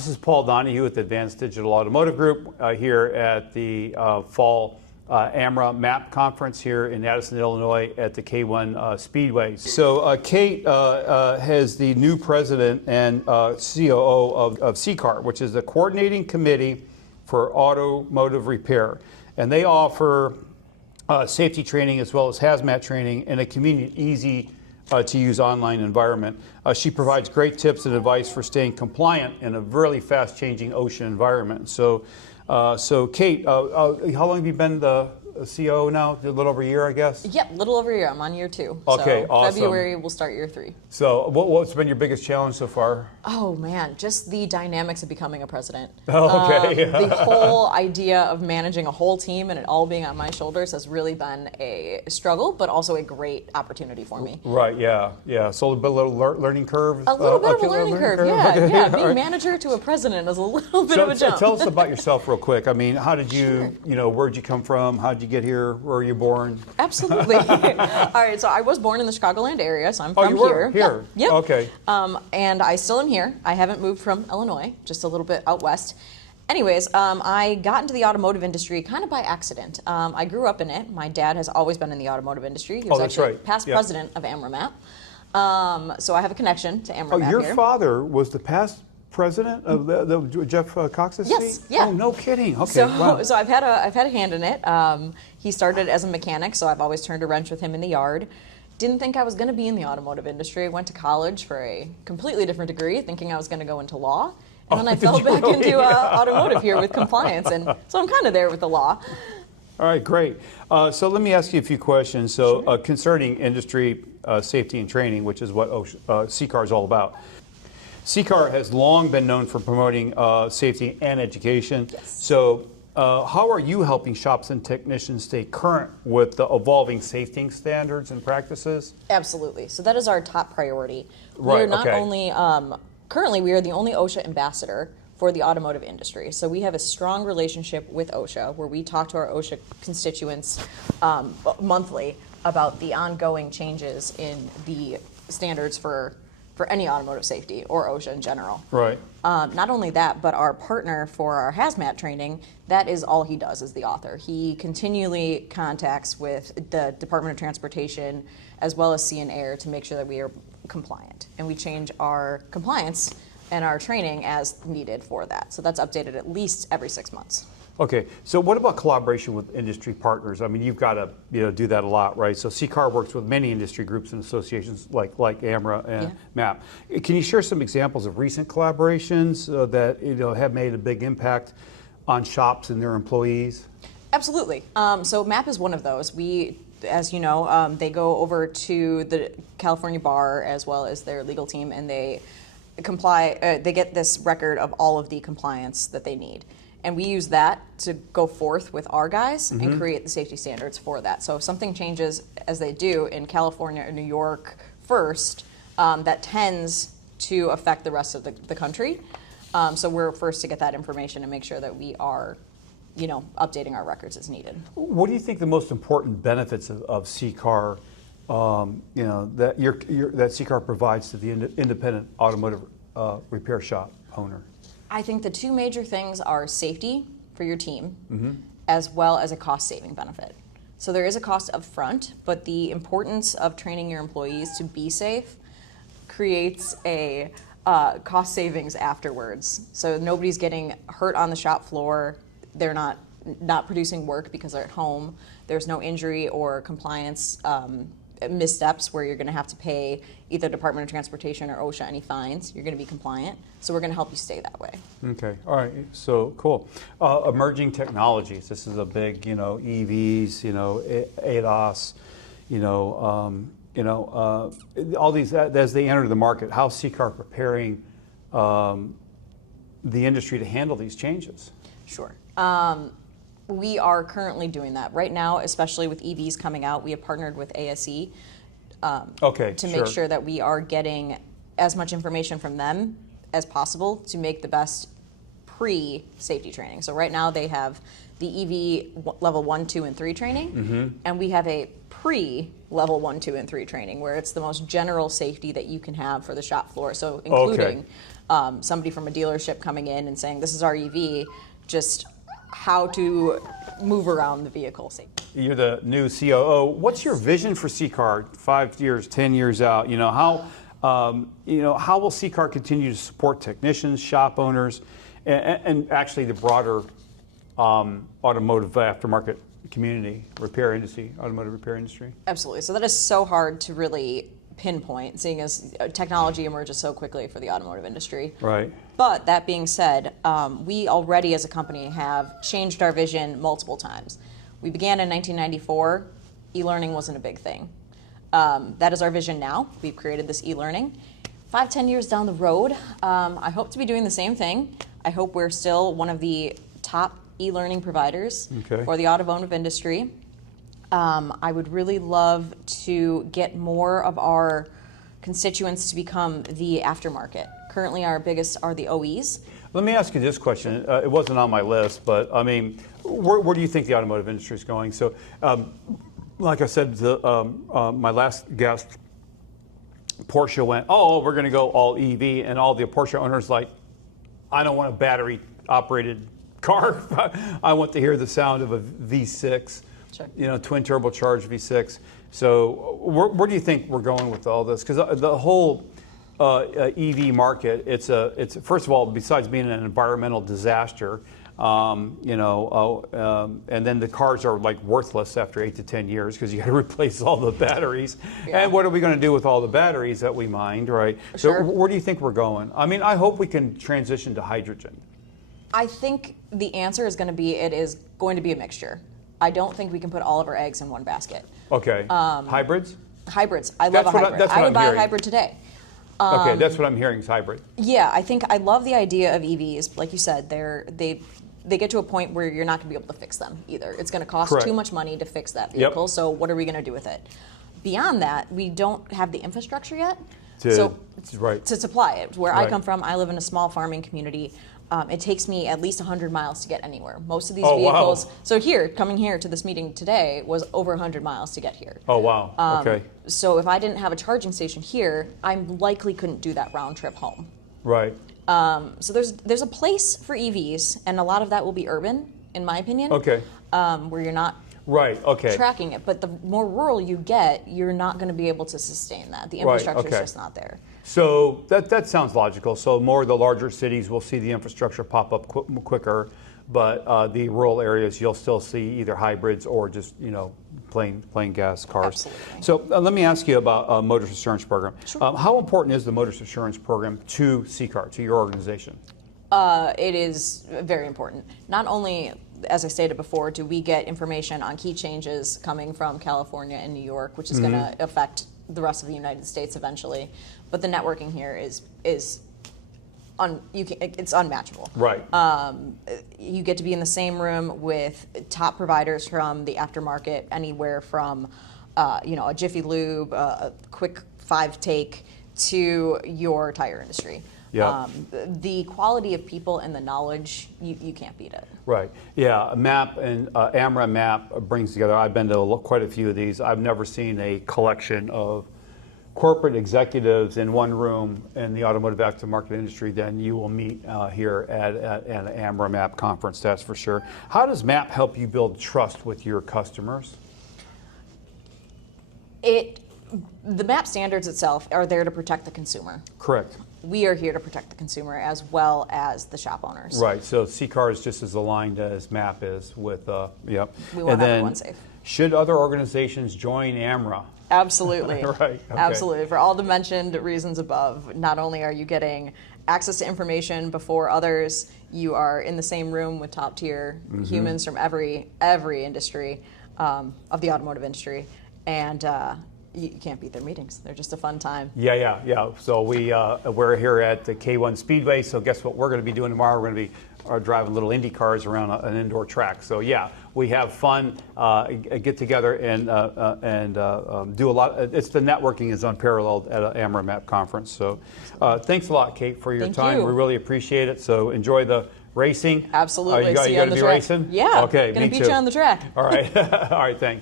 This is Paul Donahue with Advanced Digital Automotive Group here at the Fall AMRA MAP conference here in Addison, Illinois at the K1 Speedway. So Kate has the new president and COO of CCAR, which is the Coordinating Committee for Automotive Repair. And they offer safety training as well as HAZMAT training in a convenient, easy to use online environment. She provides great tips and advice for staying compliant in a really fast changing OSHA environment. So Kate, how long have you been the COO now? A little over a year, I guess? Yep, a little over a year. I'm on year 2. Okay, so awesome. February, we'll start year 3. So what's been your biggest challenge so far? Oh man, just the dynamics of becoming a president. Oh, okay. The whole idea of managing a whole team and it all being on my shoulders has really been a struggle, but also a great opportunity for me. Right, yeah. So a little learning curve? A little bit of a okay, learning curve, yeah. Okay. Yeah, being manager to a president is a little bit of a jump. Tell us about yourself real quick. I mean, how did you, where'd you come from? How did you get here? Where were you born? Absolutely. All right, so I was born in the Chicagoland area, so I'm from you were here. Yep. Okay. And I still am here. I haven't moved from Illinois, just a little bit out west. Anyways, I got into the automotive industry kind of by accident. I grew up in it. My dad has always been in the automotive industry. He was actually past president of AMRA MAP. So I have a connection to AMRA MAP your here. father was the past president of the Jeff Cox's seat? Yes, yeah. Oh, no kidding. Okay, wow. So I've had a hand in it. He started as a mechanic, so I've always turned a wrench with him in the yard. Didn't think I was going to be in the automotive industry. I went to college for a completely different degree, thinking I was going to go into law. And then I fell back into automotive here with compliance, and so I'm kind of there with the law. All right, great. So let me ask you a few questions. So concerning industry safety and training, which is what CCAR is all about. CCAR has long been known for promoting safety and education. Yes. So how are you helping shops and technicians stay current with the evolving safety standards and practices? Absolutely. So that is our top priority. Right, We are not only, currently we are the only OSHA ambassador for the automotive industry. So we have a strong relationship with OSHA where we talk to our OSHA constituents monthly about the ongoing changes in the standards for any automotive safety or OSHA in general. Right. Not only that, but our partner for our HAZMAT training, that is all he does is the author. He continually contacts with the Department of Transportation as well as CCAR to make sure that we are compliant. And we change our compliance and our training as needed for that. So that's updated at least every 6 months. Okay, so what about collaboration with industry partners? I mean, you've got to do that a lot, right? So CCAR works with many industry groups and associations like AMRA and MAP. Can you share some examples of recent collaborations that have made a big impact on shops and their employees? Absolutely. So MAP is one of those. We, as you know, they go over to the California Bar as well as their legal team, and they comply. They get this record of all of the compliance that they need. And we use that to go forth with our guys and create the safety standards for that. So if something changes, as they do in California or New York first, that tends to affect the rest of the country. So we're first to get that information and make sure that we are, updating our records as needed. What do you think the most important benefits of CCAR, that CCAR provides to the independent automotive repair shop owner? I think the two major things are safety for your team, as well as a cost-saving benefit. So there is a cost up front, but the importance of training your employees to be safe creates a cost savings afterwards. So nobody's getting hurt on the shop floor. They're not producing work because they're at home. There's no injury or compliance missteps where you're going to have to pay either Department of Transportation or OSHA any fines. You're going to be compliant, so we're going to help you stay that way. Okay, all right, so cool. Emerging technologies. This is a big, EVs, ADAS, all these as they enter the market. How's CCAR preparing the industry to handle these changes? Sure. We are currently doing that right now, especially with EVs coming out. We have partnered with ASE to make sure that we are getting as much information from them as possible to make the best pre-safety training. So right now they have the EV level 1, 2, and 3 training, and we have a pre-level 1, 2, and 3 training where it's the most general safety that you can have for the shop floor. So including somebody from a dealership coming in and saying, this is our EV, just how to move around the vehicle. You're the new COO. What's your vision for CCAR 5 years, 10 years out? How will CCAR continue to support technicians, shop owners, and actually the broader automotive aftermarket community, automotive repair industry? Absolutely. So that is so hard to really pinpoint, seeing as technology emerges so quickly for the automotive industry. Right. But that being said, we already as a company have changed our vision multiple times. We began in 1994. E-learning wasn't a big thing. That is our vision now. We've created this e-learning. 5-10 years down the road, I hope to be doing the same thing. I hope we're still one of the top e-learning providers for the automotive industry. I would really love to get more of our constituents to become the aftermarket. Currently, our biggest are the OEs. Let me ask you this question. It wasn't on my list, but I mean, where do you think the automotive industry is going? So, like I said, my last guest, Porsche went, oh, we're going to go all EV, and all the Porsche owners like, I don't want a battery-operated car. I want to hear the sound of a V6. Sure. Twin turbocharged V6. So where do you think we're going with all this? Because the whole EV market, it's first of all, besides being an environmental disaster, and then the cars are like worthless after 8 to 10 years because you got to replace all the batteries. Yeah. And what are we going to do with all the batteries that we mined, right? Sure. So where do you think we're going? I mean, I hope we can transition to hydrogen. I think the answer is going to be, it is going to be a mixture. I don't think we can put all of our eggs in one basket. Okay. Hybrids? Hybrids. I love a hybrid. I would buy a hybrid today. Okay, that's what I'm hearing is hybrid. Yeah, I love the idea of EVs. Like you said, they get to a point where you're not going to be able to fix them either. It's going to cost too much money to fix that vehicle, so what are we going to do with it? Beyond that, we don't have the infrastructure yet to supply it. Where I come from, I live in a small farming community. It takes me at least 100 miles to get anywhere. Most of these vehicles, so coming here to this meeting today was over 100 miles to get here. Oh, wow, okay. So if I didn't have a charging station here, I likely couldn't do that round trip home. Right. So there's a place for EVs, and a lot of that will be urban, in my opinion. Okay. Where you're not tracking it. But the more rural you get, you're not going to be able to sustain that. The infrastructure is just not there. So that sounds logical. So more of the larger cities will see the infrastructure pop up quicker, but the rural areas you'll still see either hybrids or just plain gas cars. Absolutely. So let me ask you about Motorist Assurance Program. Sure. How important is the Motorist Assurance Program to CCAR, to your organization? It is very important. Not only, as I stated before, do we get information on key changes coming from California and New York, which is going to affect the rest of the United States eventually, but the networking here is it's unmatchable. Right. You get to be in the same room with top providers from the aftermarket, anywhere from a Jiffy Lube, a quick 5-take, to your tire industry. Yeah. The quality of people and the knowledge, you can't beat it. Right. Yeah. MAP and AMRA MAP brings together. I've been to quite a few of these. I've never seen a collection of corporate executives in one room in the automotive aftermarket industry than you will meet here at an AMRA MAP conference. That's for sure. How does MAP help you build trust with your customers? The MAP standards itself are there to protect the consumer. Correct. We are here to protect the consumer as well as the shop owners. Right. So CCAR is just as aligned as MAP is with, We want everyone safe. Should other organizations join AMRA? Absolutely. Right. Okay. Absolutely. For all the mentioned reasons above, not only are you getting access to information before others, you are in the same room with top tier humans from every industry of the automotive industry, and you can't beat their meetings. They're just a fun time. Yeah. So we're here at the K1 Speedway. So guess what we're going to be doing tomorrow? We're going to be driving little Indy cars around an indoor track. So yeah, we have fun, get together and do a lot. The networking is unparalleled at an AMRA MAP conference. So thanks a lot, Kate, for your time. We really appreciate it. So enjoy the racing. Absolutely. You got to be racing? Yeah. Okay. Gonna beat you on the track. All right. All right. Thanks.